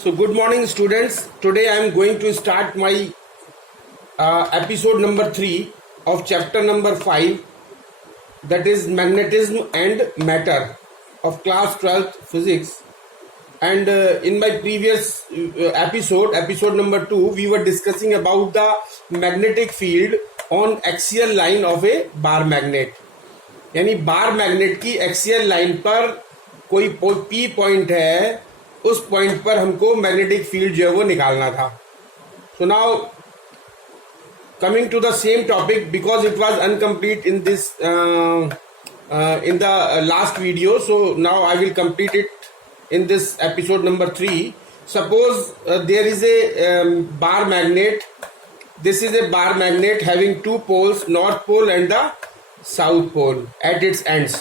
So good morning students. Today I am going to start my episode number 3 of chapter number 5, that is magnetism and matter of class 12th physics. And in my previous episode number 2, we were discussing about the magnetic field on axial line of a bar magnet. यानी bar magnet की axial line पर कोई P point है, उस point पर हमको magnetic field जो है वो निकालना था. So now coming to the same topic, because it was incomplete in this in the last video, so now I will complete it in this episode number 3. Suppose there is a bar magnet. This is a bar magnet having two poles, north pole and the south pole at its ends,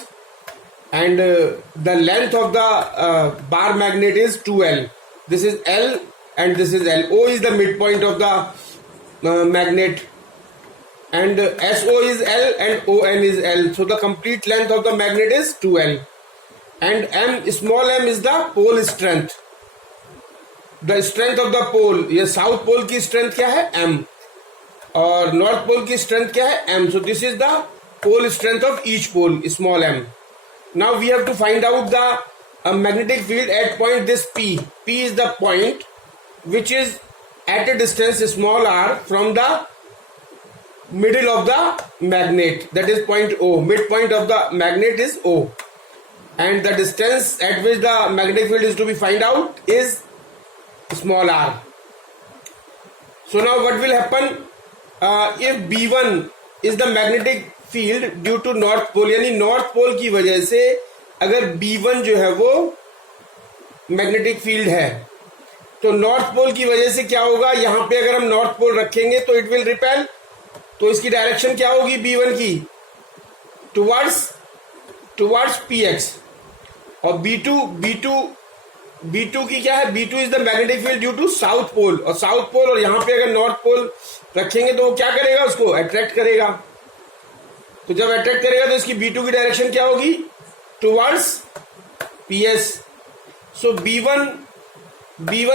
and the length of the bar magnet is 2L. This is L and this is L. O is the midpoint of the magnet, and SO is L and ON is L. So the complete length of the magnet is 2L, and M, small m, is the pole strength. The strength of the pole, ये south pole की strength क्या है? M, और north pole की strength क्या है? M. So this is the pole strength of each pole, small m. Now we have to find out the magnetic field at point this P. P is the point which is at a distance small r from the middle of the magnet, that is point O. Midpoint of the magnet is O, and the distance at which the magnetic field is to be find out is small r. So now what will happen if B1 is the magnetic field due to north pole, यानी north पोल की वजह से अगर B1 जो है वो magnetic field है, तो नॉर्थ पोल की वजह से क्या होगा, यहां पे अगर हम नॉर्थ पोल रखेंगे तो इट विल रिपेल. तो इसकी डायरेक्शन क्या होगी B1 की? Towards PX. और B2 की क्या है? B2 is the magnetic field due to south pole, और साउथ पोल और यहां पे अगर नॉर्थ पोल रखेंगे तो वो क्या करेगा? उसको अट्रैक्ट करेगा. तो जब अट्रैक्ट करेगा तो इसकी B2 की डायरेक्शन क्या होगी? Towards PS. So B1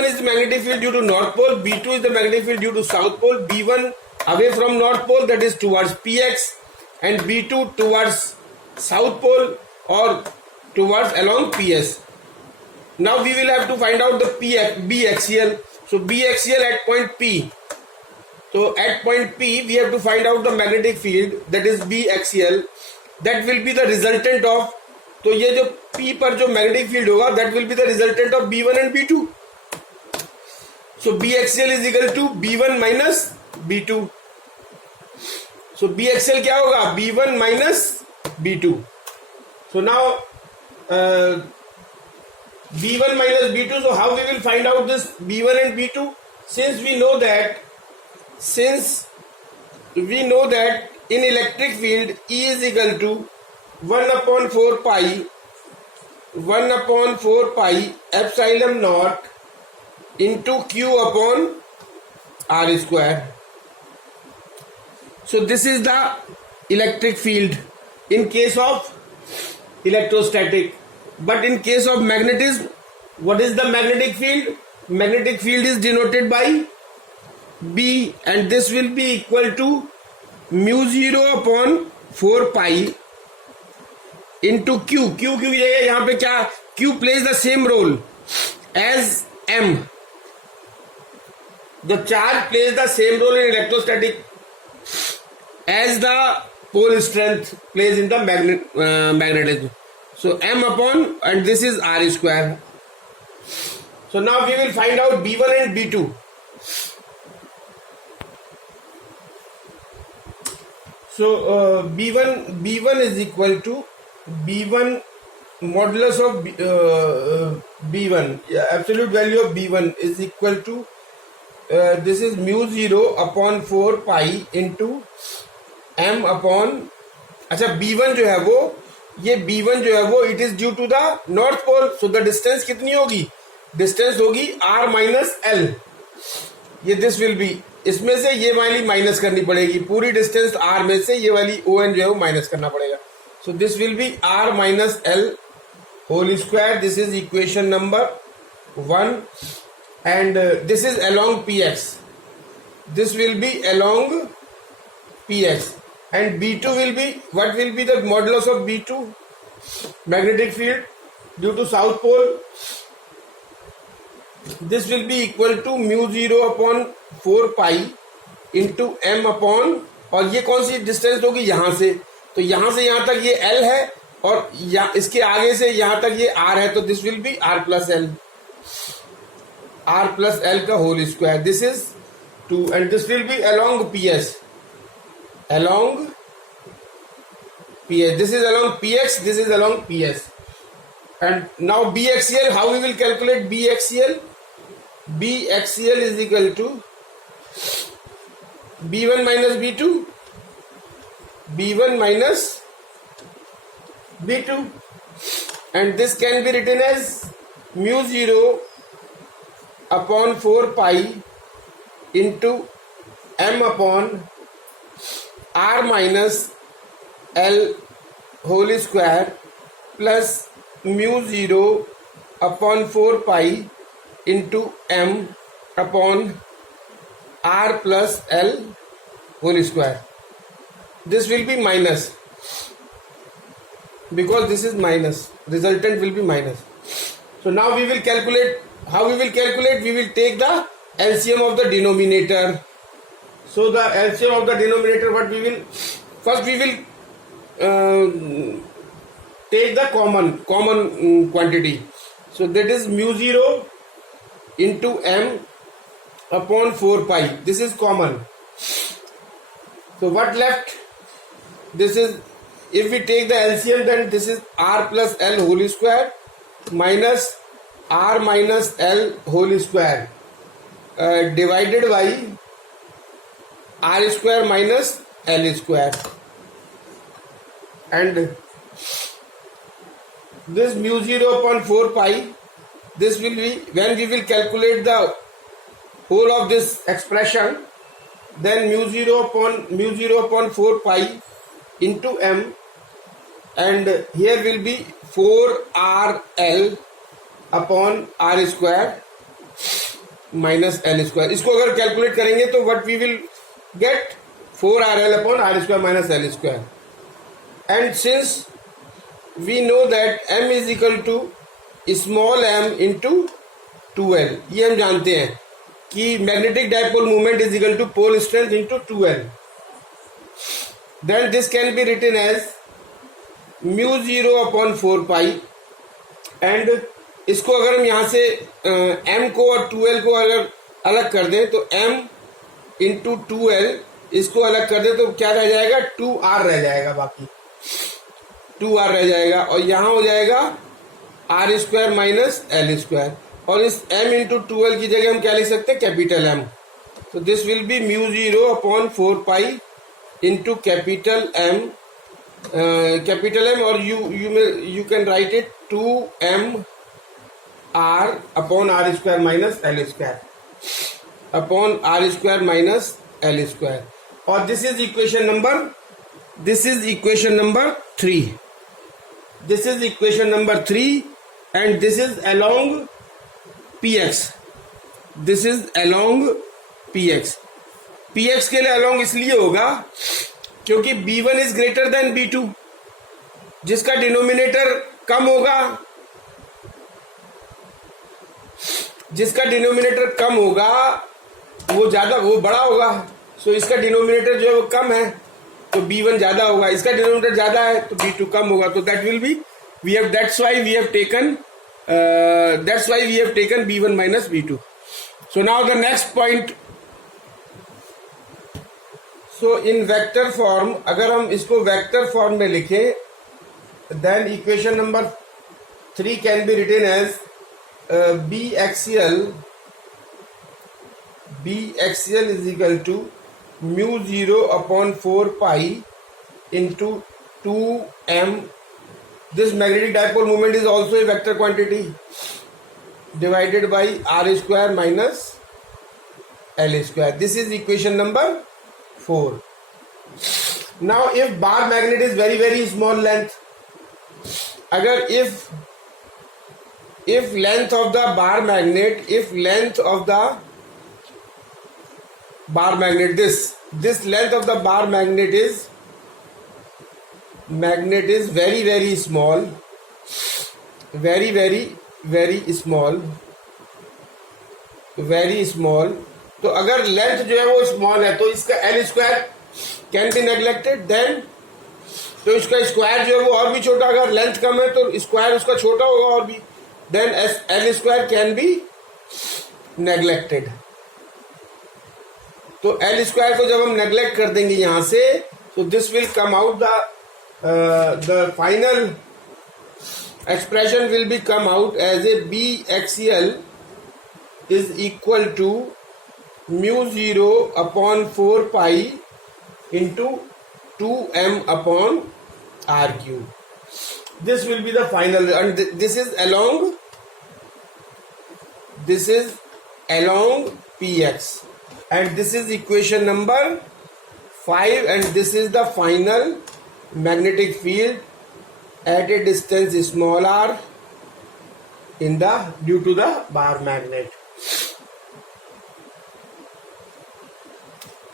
is the magnetic field due to north pole, B2 is the magnetic field due to south pole. B1 away from north pole, that is towards PX, and B2 towards south pole or towards along PS. Now we will have to find out the B axial. So B axial at point P. So at point P we have to find out the magnetic field, that is B axial. That will be the resultant of, तो ये जो P पर जो magnetic field होगा, that will be the resultant of B1 and B2. So B axial is equal to B1 minus B2. So B axial क्या होगा? B1 minus B2. So now B1 minus B2. So how we will find out this B1 and B2? Since we know that in electric field E is equal to 1 upon 4 pi epsilon naught into Q upon R square. So this is the electric field in case of electrostatic. But in case of magnetism, what is the magnetic field? Magnetic field is denoted by B, and this will be equal to mu 0 upon 4 pi into Q. Q की जगह यहाँ पे क्या? Q plays the same role as M. The charge plays the same role in electrostatic as the pole strength plays in the magnetism. So M upon, and this is R square. So now we will find out B1 and B2. So B1 is equal to B1 modulus of B1, absolute value of B1 is equal to this is mu 0 upon 4 pi into M upon, अच्छा B1 जो है वो, ये B1 जो है वो it is due to the north pole. So the distance कितनी होगी? Distance होगी R minus L. ये this will be, इसमें से ये वाली माइनस करनी पड़ेगी, पूरी डिस्टेंस R में से ये वाली ON जो है वो माइनस करना पड़ेगा. So this will be R minus L whole square. This is equation number 1. and this is along px. This will be along px, and b2 will be, what will be the modulus of b2? Magnetic field due to south pole. This will be equal to mu 0 upon 4 pi into m upon, और ये कौन सी distance होगी यहाँ से, तो यहाँ से यहाँ तक ये l है, और इसके आगे से यहाँ तक ये r है, तो this will be r plus l का whole square. This is 2 and this will be along ps. This is along px, this is along ps. And now bxl, how we will calculate bxl? Bxl is equal to b1 minus b2, b1 minus b2, and this can be written as mu 0 upon 4 pi into m upon r minus l whole square plus mu 0 upon 4 pi into m upon r plus l whole square. This will be minus, because this is minus, resultant will be minus. So now we will calculate. How we will calculate? We will take the LCM of the denominator. So the LCM of the denominator, what we will, first we will take the common quantity. So that is mu 0 into m upon 4 pi. This is common. So what left? This is, if we take the LCM, then this is r plus l whole square minus r minus l whole square divided by r square minus l square, and this mu 0 upon 4 pi, this will be, when we will calculate the whole of this expression, then mu 0 upon 4 pi into m, and here will be 4rl upon r square minus l square. इसको अगर calculate करेंगे तो what we will get 4rl upon r square minus l square. And since we know that m is equal to small m into 2l, ये हम जानते हैं कि magnetic dipole movement is equal to pole strength into 2l. Then this can be written as mu 0 upon 4 pi, and इसको अगर हम यहाँ से m को और 2l को अगर अलग कर दें तो m इंटू 2l, इसको अलग कर दें तो क्या रह जाएगा, 2r रह जाएगा, बाकी 2r रह जाएगा, और यहाँ हो जाएगा r square minus l square, और इस m इंटू 2l की जगह हम क्या लिख सकते हैं, कैपिटल M. तो this will B mu 0 upon 4 pi into capital M, और you can write it 2m r upon r square minus l square upon r square minus l square. और this is equation number 3. This is equation number 3, and this is along px. This is along px. px के लिए along इसलिए होगा क्योंकि b1 is greater than b2, जिसका denominator कम होगा, वो बड़ा होगा. सो इसका डिनोमिनेटर जो है वो कम है तो b1 ज्यादा होगा, इसका डिनोमिनेटर ज्यादा है तो b2 कम होगा. तो that will be, that's why we have taken b1 minus b2. So now the next point. So in vector form, अगर हम इसको वेक्टर फॉर्म में लिखें, then equation number 3 can be written as bxl is equal to mu 0 upon 4 pi into 2m. This magnetic dipole moment is also a vector quantity, divided by r square minus l square. This is equation number 4. Now if bar magnet is very very small length, अगर if if length of the bar magnet, this length of the bar magnet is very small, very small. तो अगर length जो है वो small है तो इसका L square can be neglected, then तो इसका स्क्वायर जो है वो और भी छोटा, अगर लेंथ कम है तो स्क्वायर उसका छोटा होगा और भी, then L square can be neglected. तो एल स्क्वायर को जब हम नेग्लेक्ट कर देंगे यहां से, तो this will come out the final expression will be come out as a B axial is equal to mu 0 upon 4 pi into 2m upon r cube. This will be the final, and this is along px, and this is equation number 5, and this is the final magnetic field at a distance small r due to the bar magnet.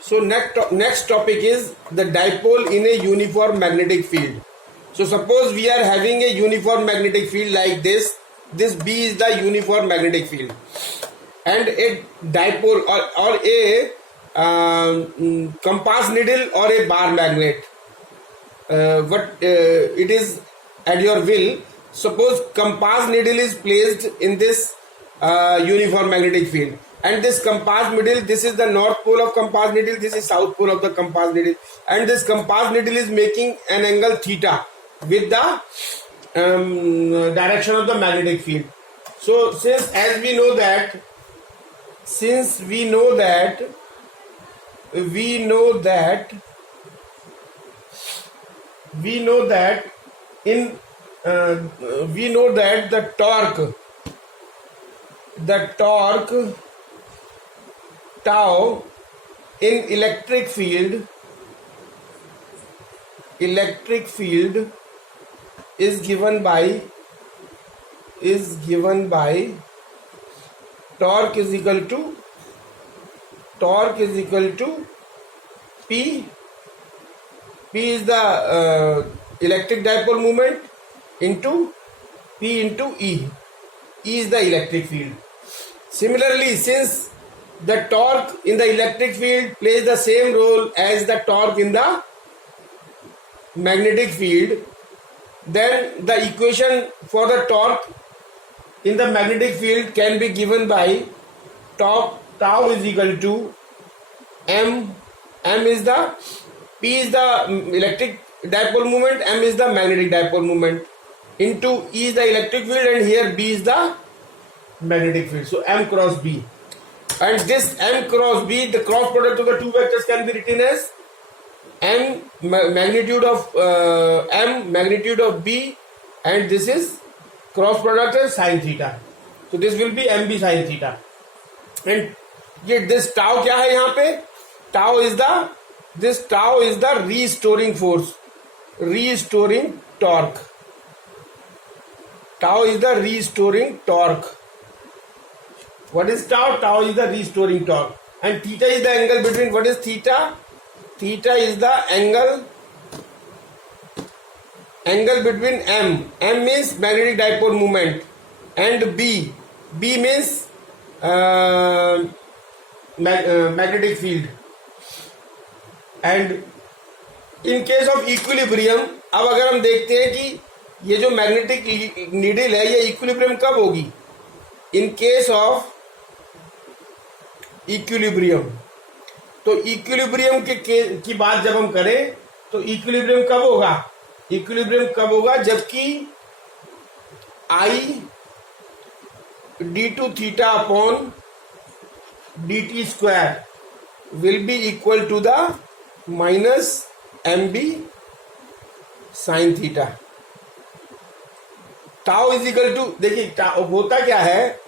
So next topic is the dipole in a uniform magnetic field. So suppose we are having a uniform magnetic field like this B is the uniform magnetic field, and a dipole or a compass needle or a bar magnet, it is at your will. Suppose compass needle is placed in this uniform magnetic field, and this compass needle, this is the north pole of compass needle, this is south pole of the compass needle, and this compass needle is making an angle theta with the direction of the magnetic field. So since we know that the torque tau in electric field is given by torque is equal to P is the electric dipole moment into P into E is the electric field. Similarly, since the torque in the electric field plays the same role as the torque in the magnetic field, then the equation for the torque in the magnetic field can be given by tau is equal to M is the P is the electric dipole moment, M is the magnetic dipole moment, into E is the electric field, and here B is the magnetic field. So M cross B, and this M cross B, the cross product of the two vectors can be written as M magnitude of B, and this is cross product is sin theta. So this will be MB sin theta. And this tau क्या है यहाँ पे? Tau is the restoring force, restoring torque. Tau is the restoring torque. What is tau? Tau is the restoring torque. And theta is the angle between, what is theta? Theta is the angle between M means magnetic dipole moment, and B means magnetic field. And in case of equilibrium, अब अगर हम देखते हैं कि ये जो magnetic needle है ये इक्विलिब्रियम कब होगी, इन केस ऑफ इक्विलिब्रियम, तो इक्विलिब्रियम की बात जब हम करें तो इक्विलिब्रियम कब होगा, जबकि I d2 theta upon dt square will be equal to the minus mb sin theta. Tau is equal to, देखिए होता क्या है,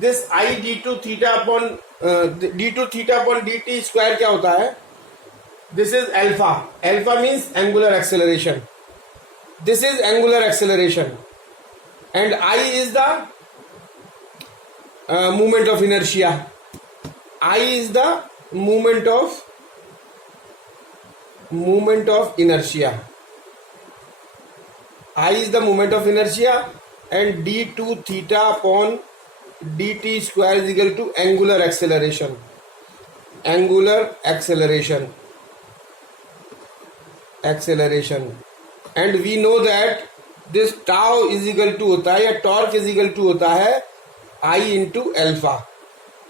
this I d2 theta upon dt square क्या होता है, this is alpha means angular acceleration, this is angular acceleration, and I is the moment of inertia. I is the moment of inertia. I is the moment of inertia, and d2 theta upon dt square is equal to angular acceleration. And we know that this tau is equal to होता है, या torque is equal to होता है I into alpha.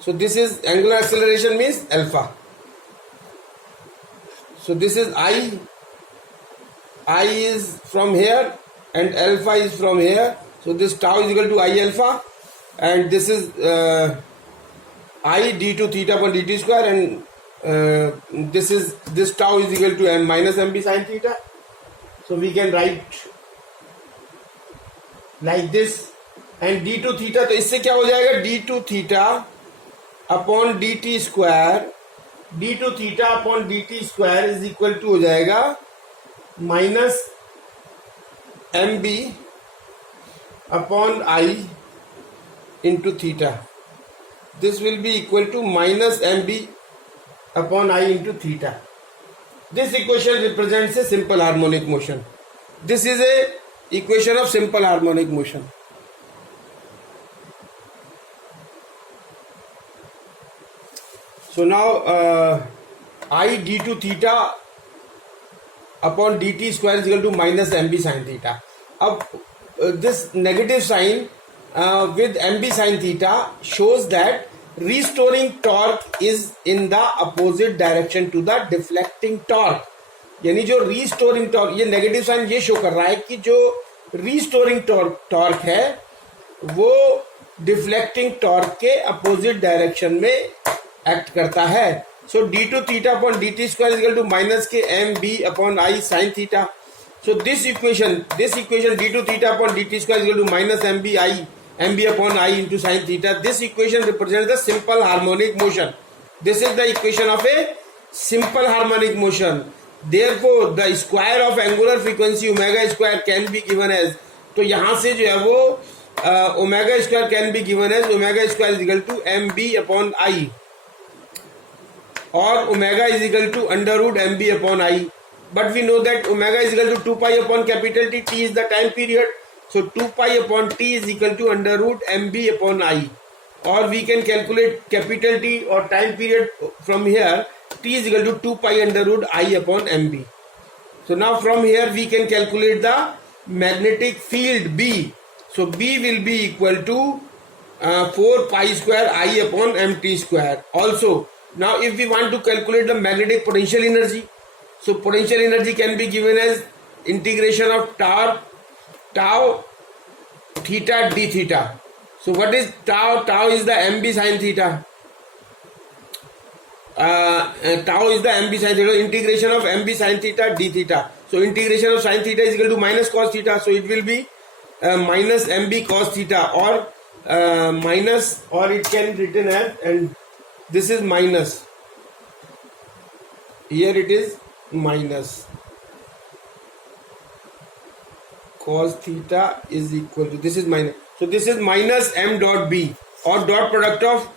So this is angular acceleration means alpha. So this is I is from here and alpha is from here. So this tau is equal to I alpha, and this is I d2 theta upon dt square, and this tau is equal to m minus mb sin theta. So we can write like this, and d2 theta, तो इससे क्या हो जाएगा, d2 theta upon dt square, d2 theta upon dt square is equal to हो जाएगा minus mb upon I into theta. This will be equal to minus mb upon I into theta. This equation represents a simple harmonic motion. This is a equation of simple harmonic motion. So now I d2 theta upon dt square is equal to minus mb sin theta. अब this negative sign with mb sin theta shows that restoring torque is in the opposite direction to the deflecting torque. यानी जो restoring torque, ये negative sign ये show कर रहा है कि जो restoring torque है वो deflecting torque के opposite direction में act करता है. So d2 theta upon dt square is equal to minus k mb upon I sin theta. So this equation d2 theta upon dt square is equal to minus mb upon I into sin theta. This equation represents the simple harmonic motion. This is the equation of a simple harmonic motion. Therefore the square of angular frequency omega square can be given as, तो यहाँ से जो है वो omega square can be given as omega square is equal to mb upon I, or omega is equal to under root mb upon I. But we know that omega is equal to 2 pi upon capital T. T is the time period. So 2 pi upon T is equal to under root mb upon I. Or we can calculate capital T or time period from here. T is equal to 2 pi under root I upon mb. So now from here we can calculate the magnetic field B. So B will be equal to 4 pi square I upon mt square. Also, now if we want to calculate the magnetic potential energy, so potential energy can be given as integration of tau theta d theta. So what is tau? Tau is the mb sin theta. Tau is the mb sin theta. Integration of mb sin theta d theta. So integration of sin theta is equal to minus cos theta. So it will be minus mb cos theta, or minus, or it can be written as, and this is minus. Here it is minus cos theta is equal to, this is minus. So this is minus m dot b, or dot product of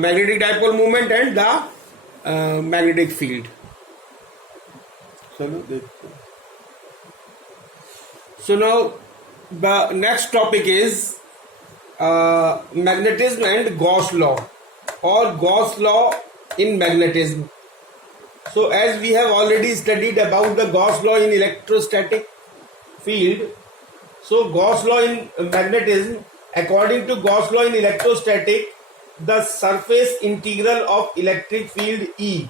magnetic dipole moment and the magnetic field. So now the next topic is magnetism and Gauss law, or Gauss law in magnetism. So as we have already studied about the Gauss law in electrostatic field, so Gauss law in magnetism, according to Gauss law in electrostatic, the surface integral of electric field E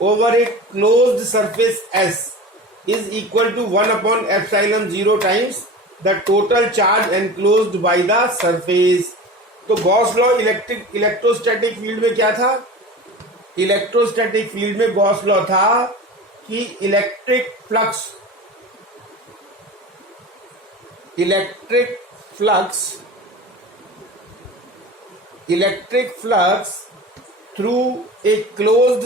over a closed surface S is equal to 1 upon epsilon 0 times the total charge enclosed by the surface. तो Gauss law electrostatic field में क्या था? Electrostatic field में Gauss law था कि electric flux through a closed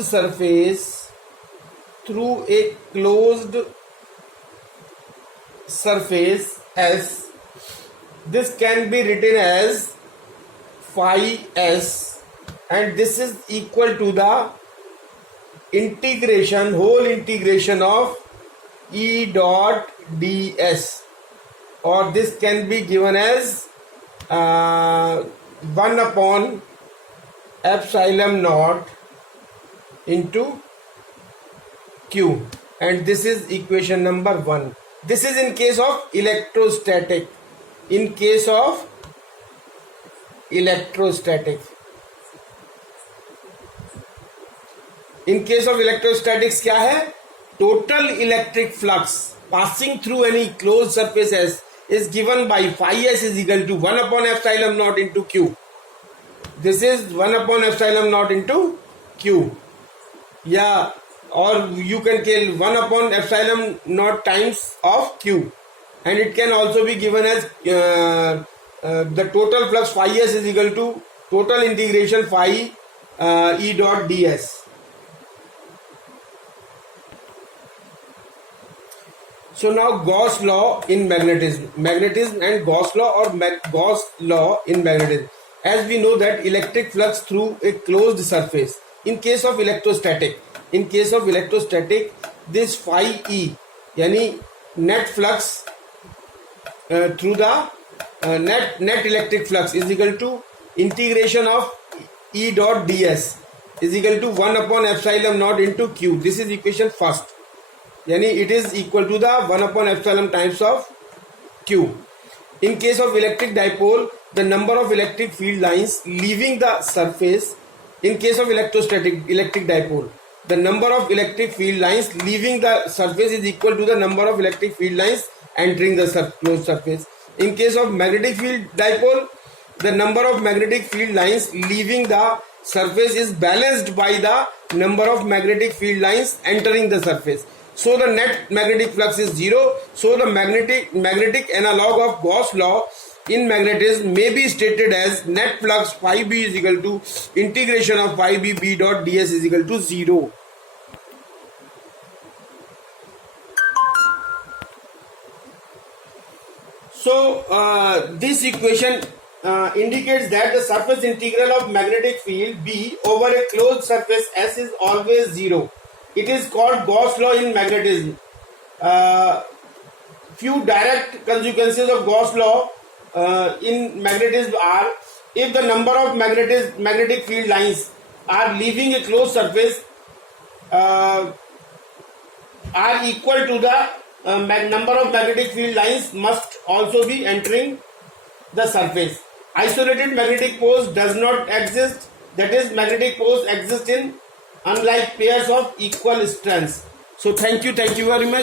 surface S, this can be written as phi s, and this is equal to the integration, whole integration of E dot ds, or this can be given as 1 upon epsilon naught into q, and this is equation number 1. This is in case of electrostatic. In case of electrostatic. In case of electrostatics क्या है? Total electric flux passing through any closed surface S is given by phi s is equal to 1 upon epsilon naught into q. This is 1 upon epsilon naught into q. Yeah, or you can kill 1 upon epsilon naught times of q, and it can also be given as the total flux phi s is equal to total integration phi E dot ds. So now Gauss law in magnetism and Gauss law or Gauss law in magnetism. As we know that electric flux through a closed surface. In case of electrostatic, this phi E, yani net flux through the net electric flux is equal to integration of E dot ds is equal to 1 upon epsilon naught into q. This is equation first. Yani it is equal to the 1 upon epsilon times of q. In case of electric dipole, the number of electric field lines leaving the surface. In case of electrostatic electric dipole, the number of electric field lines leaving the surface is equal to the number of electric field lines entering the closed surface. In case of magnetic field dipole, the number of magnetic field lines leaving the surface is balanced by the number of magnetic field lines entering the surface. So the net magnetic flux is 0. So the magnetic analog of Gauss law in magnetism may be stated as net flux phi b is equal to integration of phi b b dot ds is equal to 0. So this equation indicates that the surface integral of magnetic field B over a closed surface S is always 0. It is called Gauss law in magnetism. Few direct consequences of Gauss law in magnetism are: if the number of magnetic field lines are leaving a closed surface are equal to the number of magnetic field lines must also be entering the surface. Isolated magnetic poles does not exist, that is, magnetic poles exist in unlike pairs of equal strengths. So thank you very much.